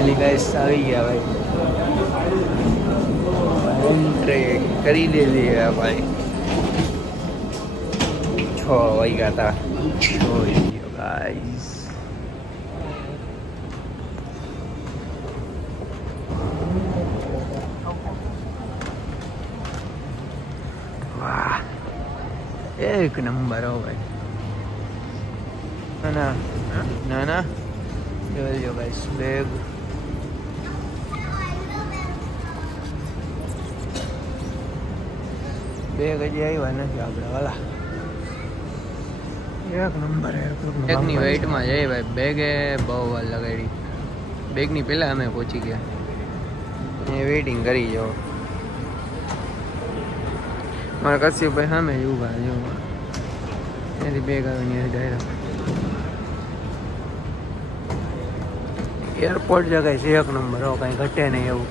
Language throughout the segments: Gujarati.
ફાઇનલી ગાઈસ આવી ગયા ભાઈ. એન્ટ્રી કરી લીધી હે ભાઈ. 6 વાગ્યા હતા. જોઈ લ્યો ગાઈસ. વાહ, એક નંબર હો ભાઈ. ના ના ના, જોઈ લ્યો ગાઈસ. બેગ હજી આવ્યા નથી આપણે વાલા. એક નંબર. બેગની વેઇટમાં જઈએ ભાઈ. બેગે બહુ વાર લગાડી. બેગની પહેલાં અમે પહોંચી ગયા. એ વેઇટિંગ કરી જાઓ. મારા કશ્યપભાઈ સામે જ ઊભા જો. એની બેગ આવી ડાયરેક્ટ એરપોર્ટ જગાય છે એક નંબર. હો કાંઈ ઘટે નહીં એવું.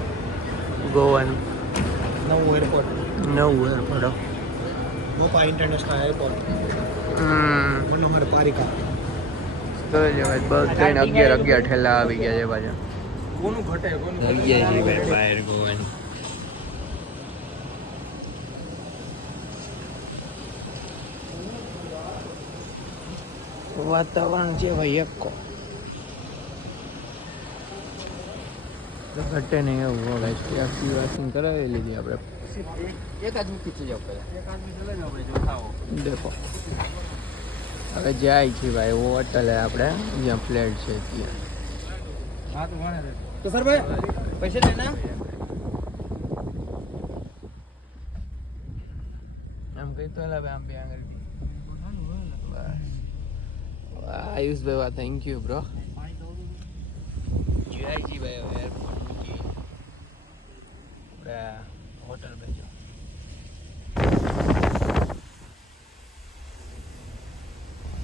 ગોવાનું નવું airport. Mopa international airport. Manohar Parrikar. તો જ ભાઈ બસ ટ્રેન 11 ઠેલા આવી ગયા છે પાછા. કોનું ઘટે કોનું આવી ગયા છે ભાઈ બહાર ગોવાની. વાતાવરણ છે ભાઈ એકો. ઘટે નહીં એવું હોય. ત્યાંથી વાસિંગ કરાવી લીધી આપણે. એક આદમી પીછે જાવ દેખો. હવે જાય છે ભાઈ હોટલે આપણે જ્યાં ફ્લેટ છે ત્યાં. તો સર ભાઈ પૈસા લેના આમ કઈ તો લા આમ બે આંગળ. આયુષભાઈ વાહ થેન્ક યુ બ્રો. જાય જી ભાઈ હવે એરપોર્ટ મૂકી હોટલ બેજો.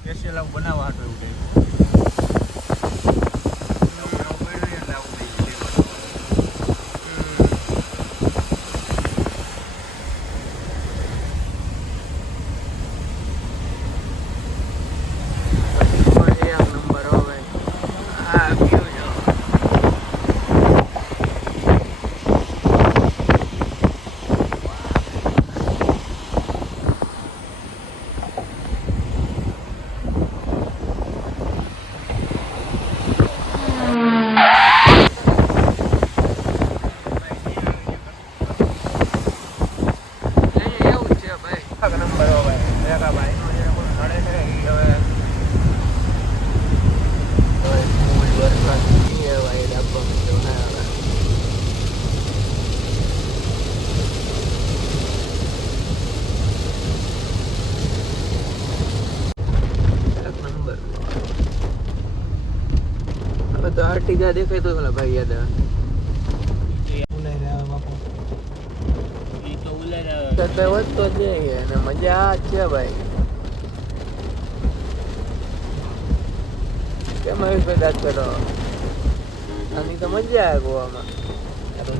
સ્પેશિયલ આવું બનાવવા હતું એવું કંઈ. તો આર્ટિકા દેખાય તો ઓલા ભાઈ યાદ આવે. વધતો જ જાય અને મજા જ છે ભાઈ. કેમ આયુષભાઈ દાદ કરો? આની તો મજા આવે ગોવામાં.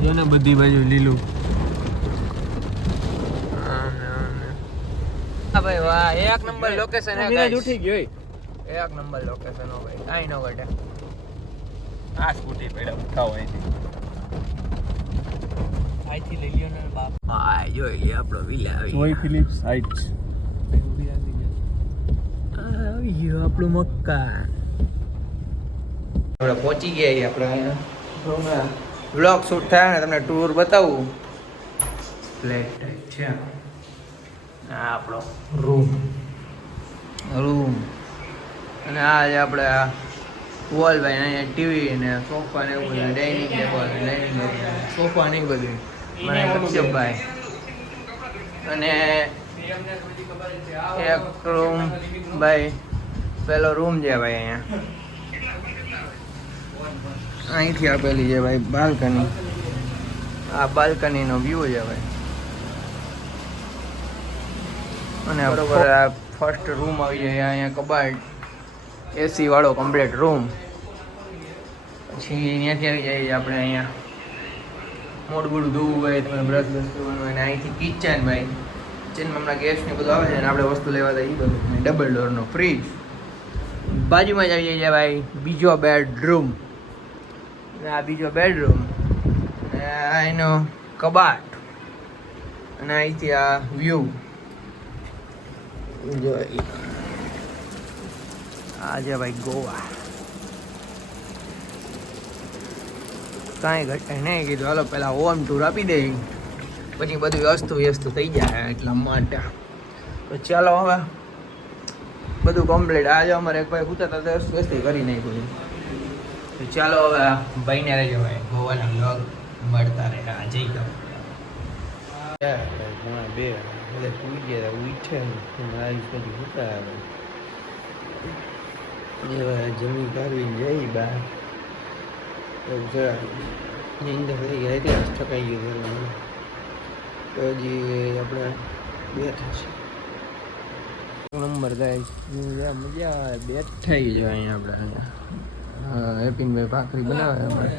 જો ને બધી બાજુ લીલું. હા ભાઈ વાહ, એક નંબર લોકેશન હે ગાઈસ. ઉઠી ગયો એક નંબર લોકેશન હો ભાઈ. કાઈ ન ઘટે. આ સ્કૂટી પેડા ઉઠાવો અહીંથી લઈ લ્યો ને બાપ. હા જોઈ આપણો વિલા આવી. જોઈ ફિલિપ્સ હાઇટ્સ આવી ગયો આપણું મકાન. આપણે પહોંચી ગયા આપણે અહીંયા વ્લોગ શૂટ થાય ને તમને ટૂર બતાવું. ફ્લેટ ટાઈપ છે આ આપણો રૂમ અને આ જે આપણે આ વોલ ભાઈ અહીંયા ટીવી ને સોફા ને એવું બધું. Dining table dining area sofa ને બધું મને કશ્યપભાઈ. અને એક રૂમ ભાઈ પેલો રૂમ છે ભાઈ અહીંયા. અહીંથી આપેલી છે ભાઈ બાલ્કની. આ બાલ્કનીનો વ્યૂ છે ભાઈ. અને બરોબર આ ફર્સ્ટ રૂમ આવી જાય. અહીંયા કબાટ એસી વાળો કમ્પ્લીટ રૂમ. પછી અહીંયાથી આવી જાય આપણે અહીંયા મોઢું બોડું ધોવું હોય તમે બ્રશ બ્રશ કરવાનું હોય. અને અહીંથી કિચન ભાઈ. કિચનમાં હમણાં ગેસ ને બધું આવે છે અને આપણે વસ્તુ લેવા હતા એ બધું. ડબલ ડોરનો ફ્રીજ. બાજુમાં જ આવી જાય ભાઈ બીજો બેડરૂમ. અને આ બીજો બેડરૂમ, અને આ એનો કબાટ, અને અહીંથી આ વ્યૂ જોઈ. આજે ભાઈ ગોવા કાંઈ ઘટે નહીં. કીધું હાલો પેલા હોમ ટૂર આપી દે, પછી બધું અસ્તુ વ્યસ્ત થઈ જાય એટલા માટે. તો ચાલો હવે બધું કમ્પ્લીટ. આજે અમારે એક ભાઈ પૂછતા હતા અસ્તુ વ્યસ્ત કરી નાખ્યું. તો ચાલો હવે ભાઈને રહેજો ભાઈ, ગોવાના બ્લોગ મળતા રહે. જઈ ગયો બે એટલે પૂરી ગયા ઉઠે પછી પૂછતા જમી કાઢવીને જઈ બહાર. નીંદર થઈ ગઈ હતી, થકાઈ ગયું તો હજી આપણે બેઠા છે. નંબર ગાય મજા આવે. બેઠા જ અહીંયા આપણે. હેપીનભાઈ ભાખરી બનાવે આપણે.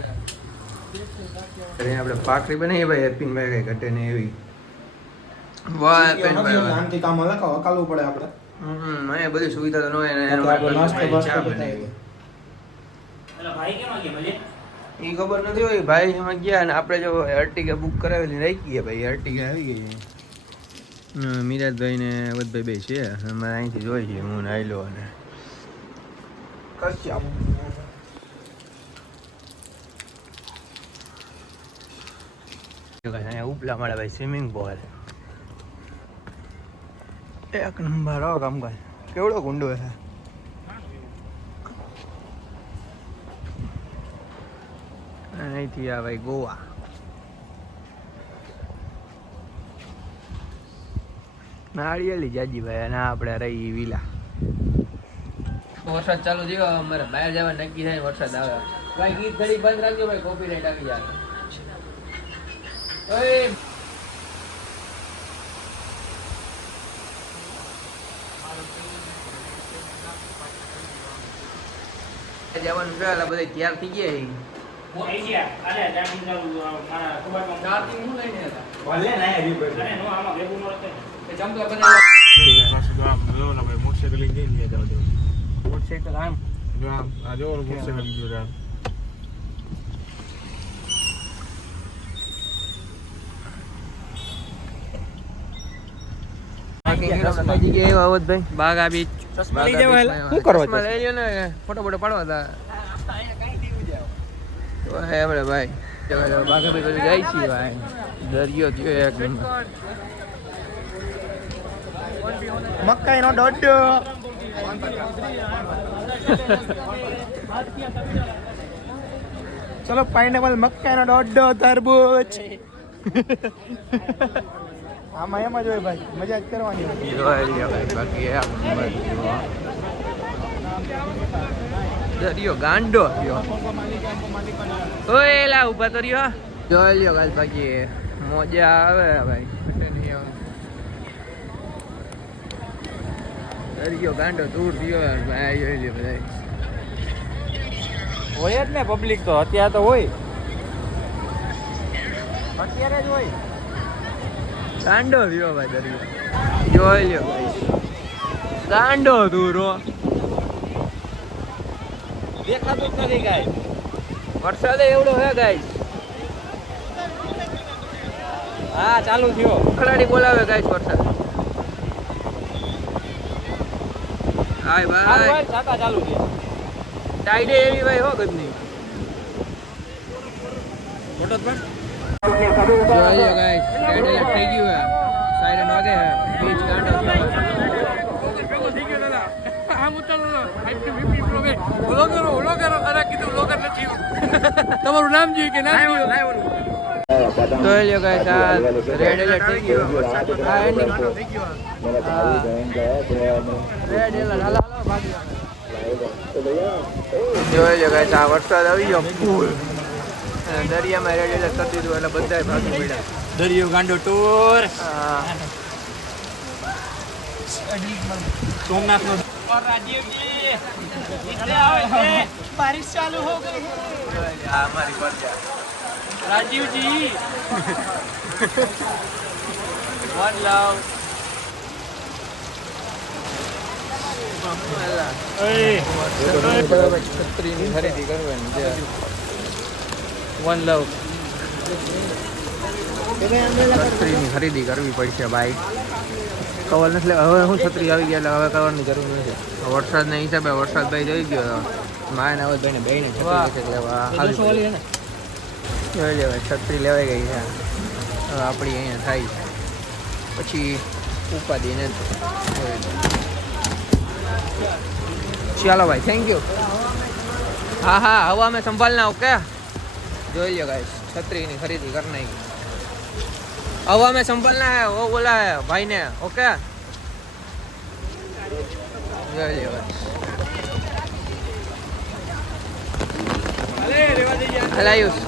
આપણે ભાખરી બનાવીએ ભાઈ. હેપીનભાઈ કઈ ઘટે ને એવી. વાહ હેપીનભાઈ આનથી કામ હકાલવું પડે આપણે. મને બધી સુવિધા તો ન હોય ને ચા બનાવી. એ ખબર નથી હોય ભાઈ એમાં ગયા ને આપણે જો અર્ટિગા બુક કરાવેલી રાખી ગયા ભાઈ. અર્ટિગા આવી ગઈ છે. મિરાજભાઈ ને વદભાઈ બે છે અમારે અહીંથી જોઈ છે. હું નાયલો અને કશ્યા અહીંયા ઉપલા મળે ભાઈ. સ્વિમિંગ પુલ એક નંબર હો. કામ કર કેવડો કુંડો છે. અહીંથી આ ભાઈ ગોવા. નાળિયેલી જાજી ભાઈ. અને આપણે રહી વિલા. વરસાદ ચાલુ થયો. અમારે બહાર જવા નક્કી થાય વરસાદ આવે ભાઈ. ગીત ઘડી બંધ રાખજો ભાઈ, કોપીરાઈટ આવી જાય. જવાનું છે એટલે બધા તૈયાર થઈ ગયા. બાગા બીચ ફોટો ફોટો પાડવા હતા ભાઈ. બાગા બીચ જાય છે ભાઈ. દરિયો થયો એક નંબર. મકાઈનો દોડો. ચલો પાઇનેપલ, મકાઈનો દોડો, તરબૂચ. આમાં એમ જ હોય ભાઈ, મજા જ કરવાની હોય. દરિયો ગાંડો થયો. ઓય એલા ઉભા તો રહ્યો. જોઈ લ્યો ગાલ બાકી મજા આવે ભાઈ. દરિયો ગાંડો દૂર થયો ભાઈ. જોઈ લ્યો બધા હોય જ ને પબ્લિક તો અત્યારે તો હોય. અત્યારે જ હોય. ગાંડો થયો ભાઈ દરિયો. જોઈ લ્યો ભાઈ ગાંડો દૂરો. દેખાતું જ નથી કાંઈ. વરસાદ એવડો હે ગાઈસ. હા ચાલુ થયો. ખલાડી બોલાવે ગાઈસ વરસાદ. હાય ભાઈ છાતા ચાલુ થયા. ટાઈડે એવી ભાઈ હો ગદની. ફોટો પણ જોઈ ગાઈસ ટાઈડે થઈ ગયું હે. સાયરન વાગે હે. બીચ ગાંડો થયો. થઈ ગયો દાદા. આમ ઉતારો આઈપી પ્રોગ્રામ. ઓલો કરો અરે કીધું લોગર નથી. તમારું નામ જોઈ કે નામ જોઈ. જોઈ લ્યો ગાઈસ આ રેડ એલર્ટ થઈ ગયો. આ એન્ડિંગ થઈ ગયો. હા રેડ એલર્ટ હાલો ભાગી. જોઈ લ્યો ગાઈસ આ વરસાદ આવી ગયો ફૂલ. દરિયામાં રેડ એલર્ટ કરી દીધું એટલે બધાય ભાગી પડ્યા. દરિયો ગાંડો ટૂર. સોમનાથ નો बारिश चालू हो गई है. हमारी पर्चा राजीव जी वन लव. છત્રીની ખરીદી કરવાની છે. વન લવ. છત્રીની ખરીદી કરવી પડશે ભાઈ. કવર નથી લેવા. હવે હું છત્રી આવી ગયા એટલે હવે કવરની જરૂર નથી. વરસાદના હિસાબે વરસાદ ભાઈ જઈ ગયો. મારે ને હવે ભાઈને બેને છત્રી લેવા જોઈ લેવાય. છત્રી લેવાઈ ગઈ છે. હવે આપણી અહીંયા થાય પછી ઉપાધિ ને. ચાલો ભાઈ, થેન્ક યુ. हाँ हाँ हवा में संभालना. ओके જોઈ લ્યો ગાઈસ, છત્રીની ખરીદી કરી નાખી. हवा में संभालना है वो बोला है भाई ने. ओके જોઈ લ્યો ગાઈસ. હાલ આયુષ,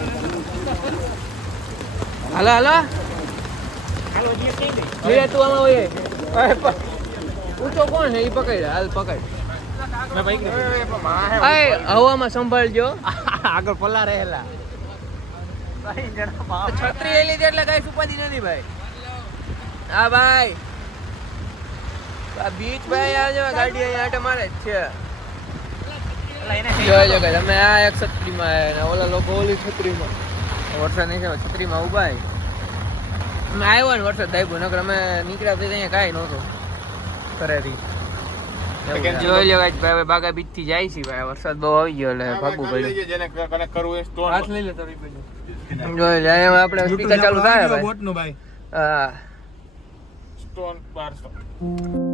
હાલો હાલો લે તું આમાં હોય. ઊંચો કોણ છે એ પકડ. હાલ પકડ. હવામાં સંભાળજો. આગળ પલ્લા રહેલા. છત્રી લઈ લીધી એટલે કઈ ઉપાધિ નથી ભાઈ. હા ભાઈ, બીચ ભાઈ આ જો ગાડી અહીંયા આટે મારે જ છે. જોઈ લો કે તમે આ એક છત્રીમાં ને ઓલા લોકો ઓલી છત્રીમાં. વરસાદ નહીં છે, છત્રીમાં ઉભા. અમે આવ્યો ને વરસાદ દાયબો, નકર અમે નીકળ્યા તો અહીંયા કાંઈ નહોતું કરેથી. જોઈ લો ભાઈ, બાગા બીચ થી જાય છે ભાઈ. વરસાદ બહુ આવી ગયો એટલે ભાગવું પડ્યું. હાથ લઈ લે તારી બાજુ. જોઈ લે આપણે સ્પીકર ચાલુ થાય ભાઈ. બોટ નું ભાઈ. હા સ્ટોન 1200.